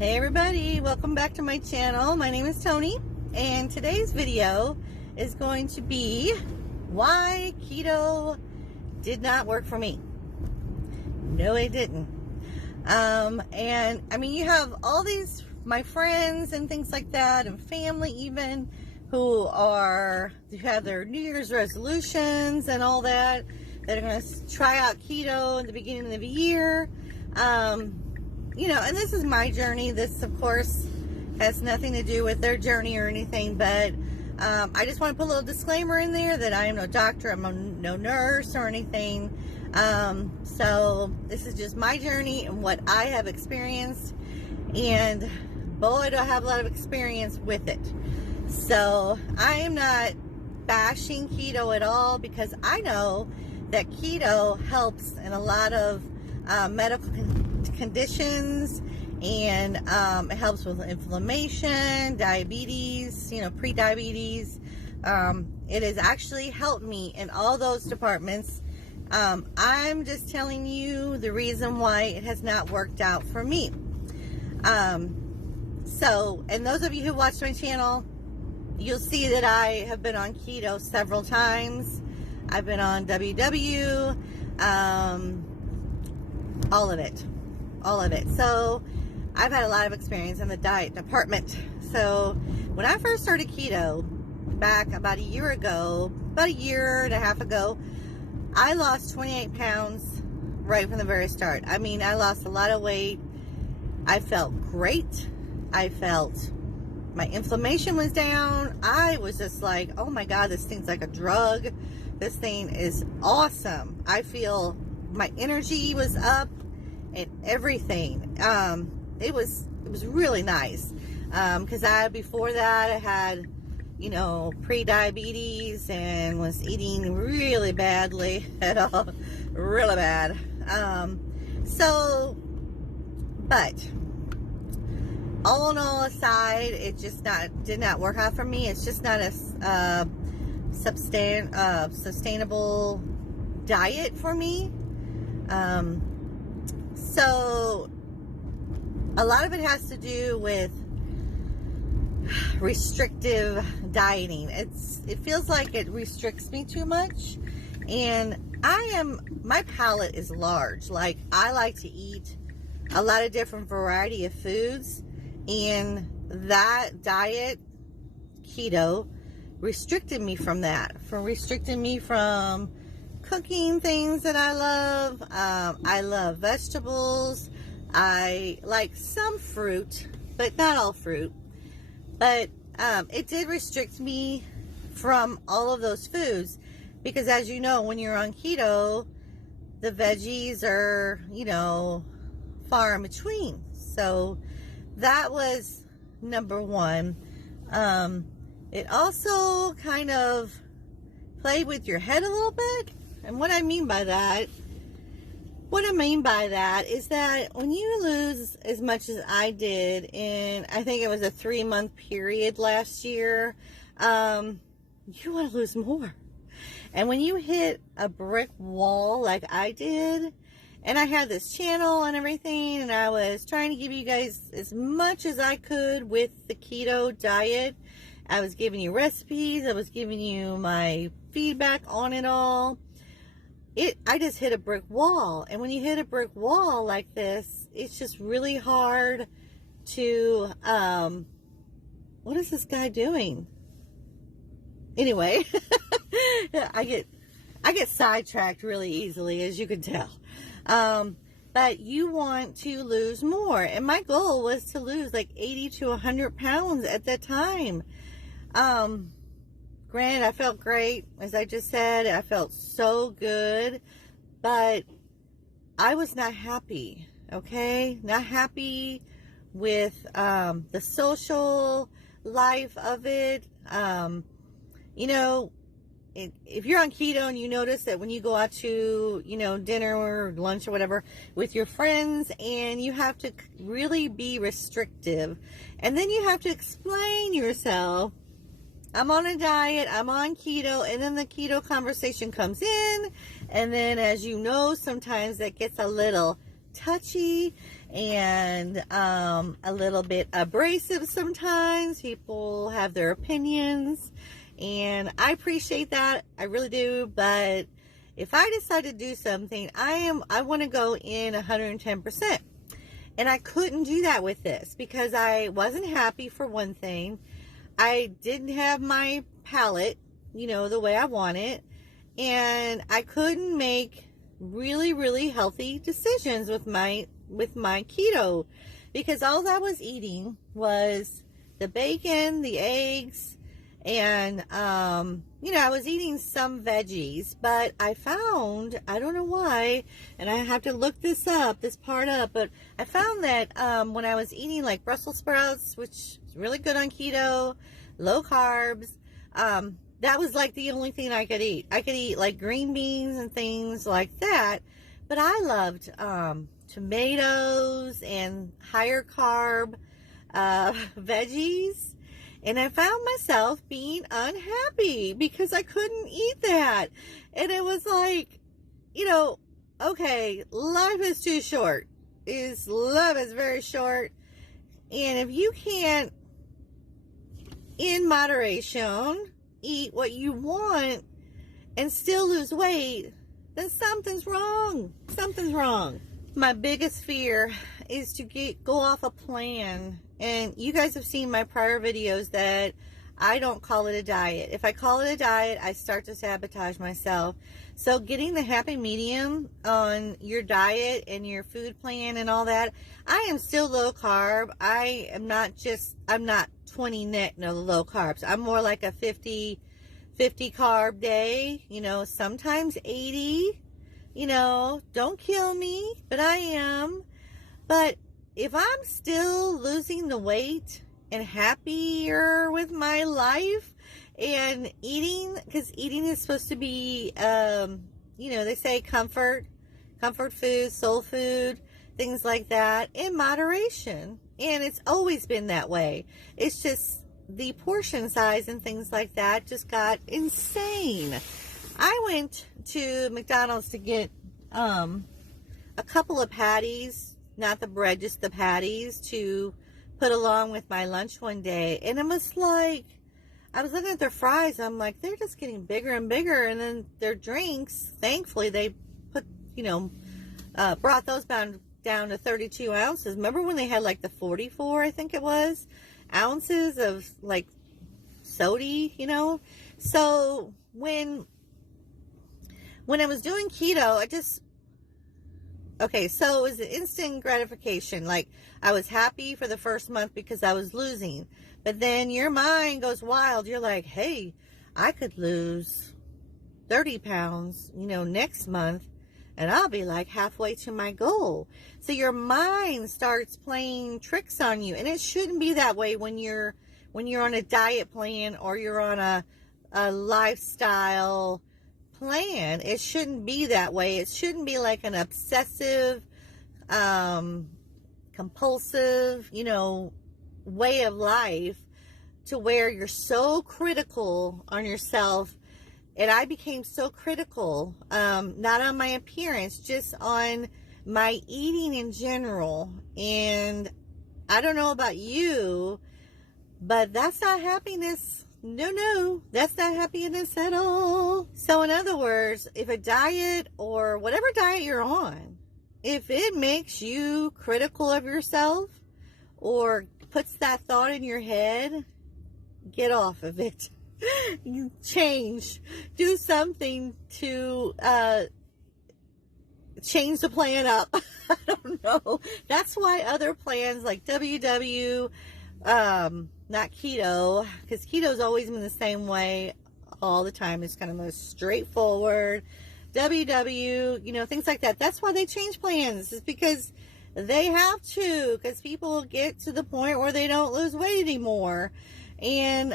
Hey everybody, welcome back to my channel. My name is Tony, and today's video is going to be why keto did not work for me. No, it didn't. And I mean, you have all these, my friends and things like that, and family even, who have their New Year's resolutions and all that are going to try out keto in the beginning of the year. You know, and this is my journey. This, of course, has nothing to do with their journey or anything, but I just want to put a little disclaimer in there that I am no doctor, I'm no nurse or anything. So this is just my journey and what I have experienced, and boy, do I have a lot of experience with it. So I am not bashing keto at all, because I know that keto helps in a lot of medical conditions, and it helps with inflammation, diabetes, pre-diabetes. It has actually helped me in all those departments. I'm just telling you the reason why it has not worked out for me. So, and those of you who watch my channel, you'll see that I have been on keto several times. I've been on WW, all of it. So I've had a lot of experience in the diet department. So when I first started keto back about a year and a half ago, I lost 28 pounds right from the very start. I mean, I lost a lot of weight. I felt great. My inflammation was down. I was just like, oh my God, this thing's like a drug. This thing is awesome. I feel my energy was up and everything. It was really nice. Because before that I had, pre-diabetes and was eating really badly really bad. But all in all aside, it just did not work out for me. It's just not a sustainable diet for me. So a lot of it has to do with restrictive dieting. It feels like it restricts me too much, and my palate is large. Like, I like to eat a lot of different variety of foods, and that diet, keto, restricted me from that, from cooking things that I love. I love vegetables. I like some fruit, but not all fruit. But it did restrict me from all of those foods, because as you know, when you're on keto, the veggies are, far in between. So that was number one. It also kind of played with your head a little bit. And what I mean by that is that when you lose as much as I did in, I think it was a 3-month period last year, you want to lose more. And when you hit a brick wall like I did, and I had this channel and everything, and I was trying to give you guys as much as I could with the keto diet. I was giving you recipes. I was giving you my feedback on it all. I just hit a brick wall. And when you hit a brick wall like this, it's just really hard to, what is this guy doing? Anyway, I get sidetracked really easily, as you can tell. But you want to lose more. And my goal was to lose like 80 to 100 pounds at that time. Granted, I felt great. As I just said, I felt so good, but I was not happy. Okay. Not happy with, the social life of it. If you're on keto and you notice that when you go out to, dinner or lunch or whatever with your friends, and you have to really be restrictive, and then you have to explain yourself, I'm on a diet, I'm on keto, and then the keto conversation comes in, and then, as you know, sometimes that gets a little touchy and a little bit abrasive sometimes. People have their opinions, and I appreciate that. I really do. But if I decide to do something, I want to go in 110%. And I couldn't do that with this because I wasn't happy, for one thing. I didn't have my palate, the way I want it. And I couldn't make really, really healthy decisions with my keto, because all I was eating was the bacon, the eggs, and I was eating some veggies. But I found, I don't know why, and I have to look this part up, but I found that when I was eating like Brussels sprouts, which is really good on keto, low carbs, that was like the only thing I could eat. I could eat like green beans and things like that, but I loved tomatoes and higher carb veggies. And I found myself being unhappy because I couldn't eat that. And it was like, okay, life is too short. Love is very short. And if you can't, in moderation, eat what you want and still lose weight, then something's wrong. Something's wrong. My biggest fear is to go off a plan. And you guys have seen my prior videos that I don't call it a diet. If I call it a diet, I start to sabotage myself. So getting the happy medium on your diet and your food plan and all that, I am still low carb. I'm not 20 net, no, low carbs. I'm more like a 50 carb day, sometimes 80, don't kill me, but I am. But if I'm still losing the weight and happier with my life and eating, because eating is supposed to be, they say comfort food, soul food, things like that, in moderation. And it's always been that way. It's just the portion size and things like that just got insane. I went to McDonald's to get a couple of patties, not the bread, just the patties, to put along with my lunch one day. And it was like, I was looking at their fries, I'm like, they're just getting bigger and bigger. And then their drinks, thankfully, they put, brought those down to 32 ounces. Remember when they had like the 44, I think it was, ounces of like soda, So when I was doing keto, okay, so it was an instant gratification. Like, I was happy for the first month because I was losing. But then your mind goes wild. You're like, hey, I could lose 30 pounds, next month, and I'll be like halfway to my goal. So your mind starts playing tricks on you. And it shouldn't be that way when you're on a diet plan or you're on a lifestyle plan. It shouldn't be that way. It shouldn't be like an obsessive, compulsive, way of life, to where you're so critical on yourself. And I became so critical, not on my appearance, just on my eating in general. And I don't know about you, but that's not happiness. No, that's not happiness at all. So in other words, if a diet, or whatever diet you're on, if it makes you critical of yourself or puts that thought in your head, get off of it. You change. Do something to change the plan up. I don't know. That's why other plans like WW, not keto, because keto's always been the same way all the time. It's kind of most straightforward. WW, things like that. That's why they change plans. It's because they have to, because people get to the point where they don't lose weight anymore. And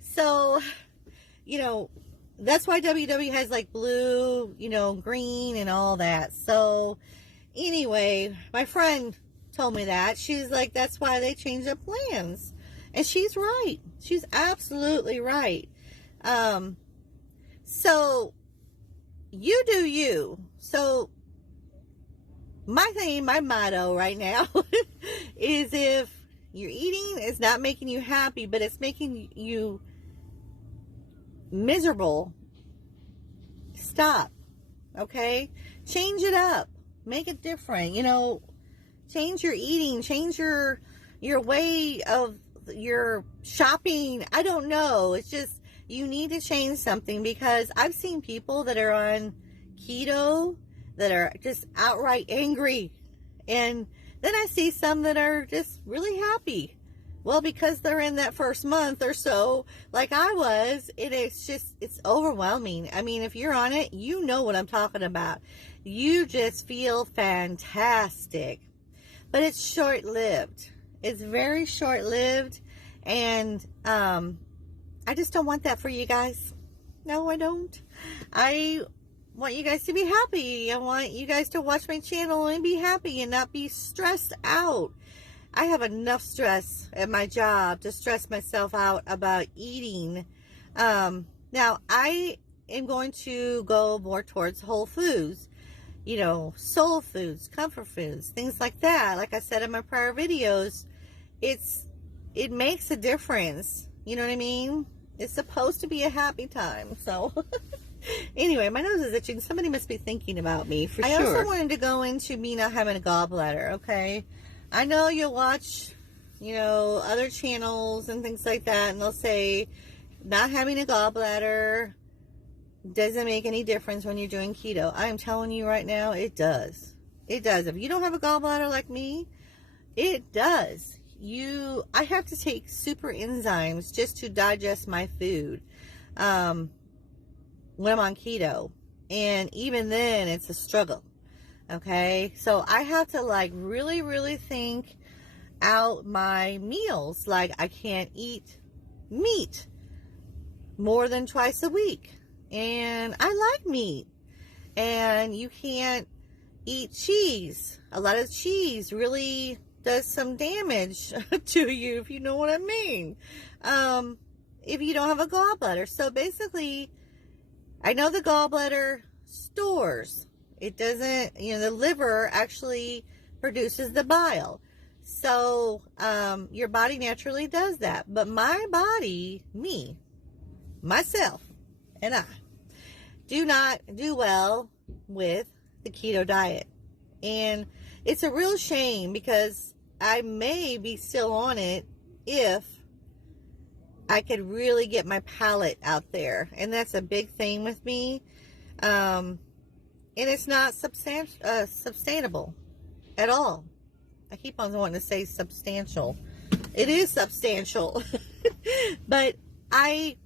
so, that's why WW has like blue, green and all that. So anyway, my friend told me that. She's like, that's why they change up plans. And she's right. She's absolutely right. So you do you. So my motto right now is, if your eating is not making you happy, but it's making you miserable, stop. Okay? Change it up. Make it different. You know, change your eating, change your way of your shopping. I don't know. It's just, you need to change something, because I've seen people that are on keto that are just outright angry. And then I see some that are just really happy. Well, because they're in that first month or so, like I was, it's overwhelming. I mean, if you're on it, you know what I'm talking about. You just feel fantastic. But it's short-lived. It's very short-lived. And I just don't want that for you guys. No, I don't. I want you guys to be happy. I want you guys to watch my channel and be happy and not be stressed out. I have enough stress at my job to stress myself out about eating. Now, I am going to go more towards whole foods, you know, soul foods, comfort foods, things like that. Like I said in my prior videos, it makes a difference. You know what I mean? It's supposed to be a happy time. So anyway, my nose is itching. Somebody must be thinking about me for sure. I also wanted to go into me not having a gallbladder, okay? I know you'll watch, you know, other channels and things like that, and they'll say not having a gallbladder doesn't make any difference when you're doing keto. I am telling you right now, it does. It does. If you don't have a gallbladder like me, it does. I have to take super enzymes just to digest my food when I'm on keto. And even then, it's a struggle. Okay, so I have to like really, really think out my meals. Like, I can't eat meat more than twice a week. And I like meat. And you can't eat cheese. A lot of cheese really does some damage to you, if you know what I mean. If you don't have a gallbladder. So basically, I know the gallbladder stores. It doesn't, you know, the liver actually produces the bile. So, your body naturally does that. But my body, myself, and I do not do well with the keto diet. And it's a real shame, because I may be still on it if I could really get my palate out there. And that's a big thing with me. And it's not sustainable at all. I keep on wanting to say substantial. It is substantial. But I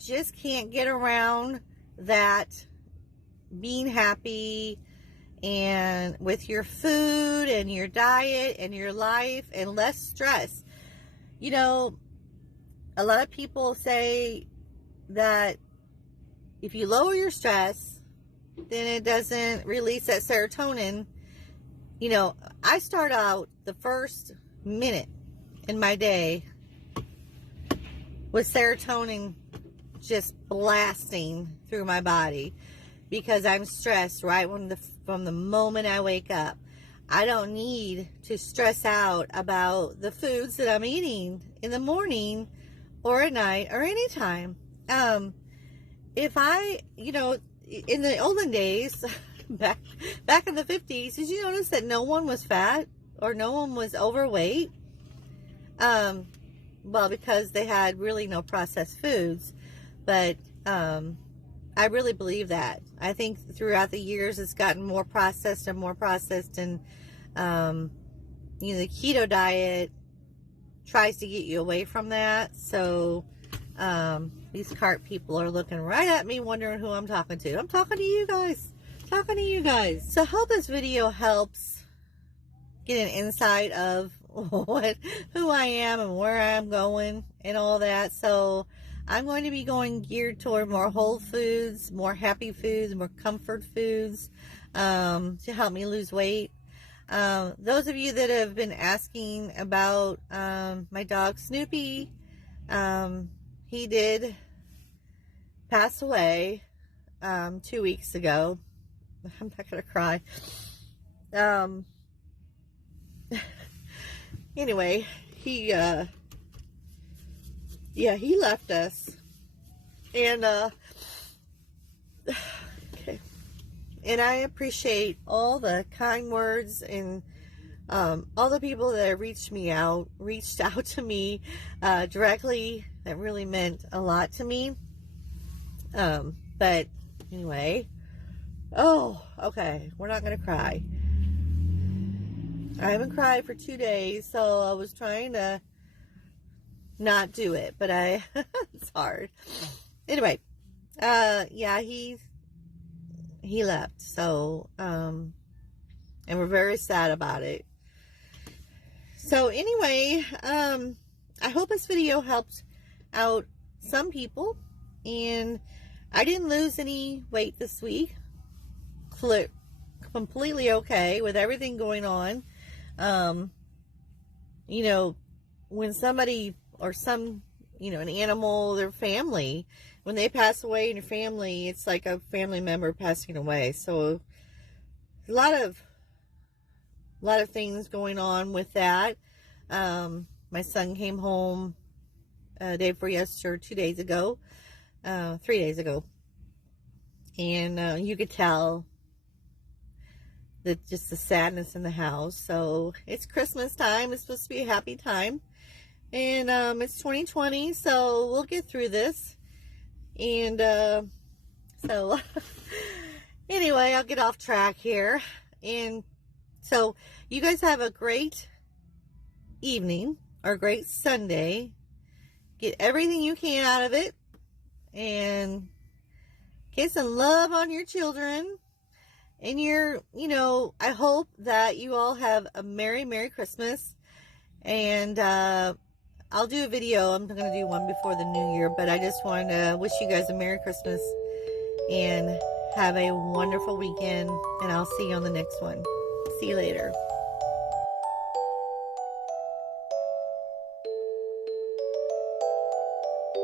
just can't get around that being happy and with your food and your diet and your life and less stress. You know, a lot of people say that if you lower your stress, then it doesn't release that serotonin. You know, I start out the first minute in my day with serotonin just blasting through my body, because I'm stressed right from the moment I wake up. I don't need to stress out about the foods that I'm eating in the morning or at night or anytime. If I, you know, in the olden days, back in the 50s, did you notice that no one was fat or no one was overweight? Well, because they had really no processed foods. But I really believe that. I think throughout the years it's gotten more processed and more processed, and you know, the keto diet tries to get you away from that. So these cart people are looking right at me, wondering who I'm talking to. I'm talking to you guys. So I hope this video helps get an insight of who I am and where I'm going and all that. So I'm going to be going geared toward more whole foods, more happy foods, more comfort foods to help me lose weight. Those of you that have been asking about my dog Snoopy, he did pass away 2 weeks ago. I'm not gonna cry. Anyway, yeah, he left us. And, okay. And I appreciate all the kind words and all the people that reached out to me directly. That really meant a lot to me. But anyway, okay, we're not gonna cry. I haven't cried for 2 days, so I was trying to not do it, but it's hard. Anyway, yeah, he left, so and we're very sad about it. So anyway, I hope this video helped out some people, and I didn't lose any weight this week. Completely okay with everything going on. You know, when somebody or an animal, their family, when they pass away in your family, it's like a family member passing away. So a lot of things going on with that. My son came home day before yesterday, 2 days ago, 3 days ago, and you could tell that just the sadness in the house. So it's Christmas time. It's supposed to be a happy time, and it's 2020, so we'll get through this. And so anyway, I'll get off track here. And so you guys have a great evening or a great Sunday. Get everything you can out of it, and get some love on your children. And I hope that you all have a Merry Christmas. And I'll do a video. I'm going to do one before the new year, but I just wanted to wish you guys a Merry Christmas and have a wonderful weekend. And I'll see you on the next one. See you later.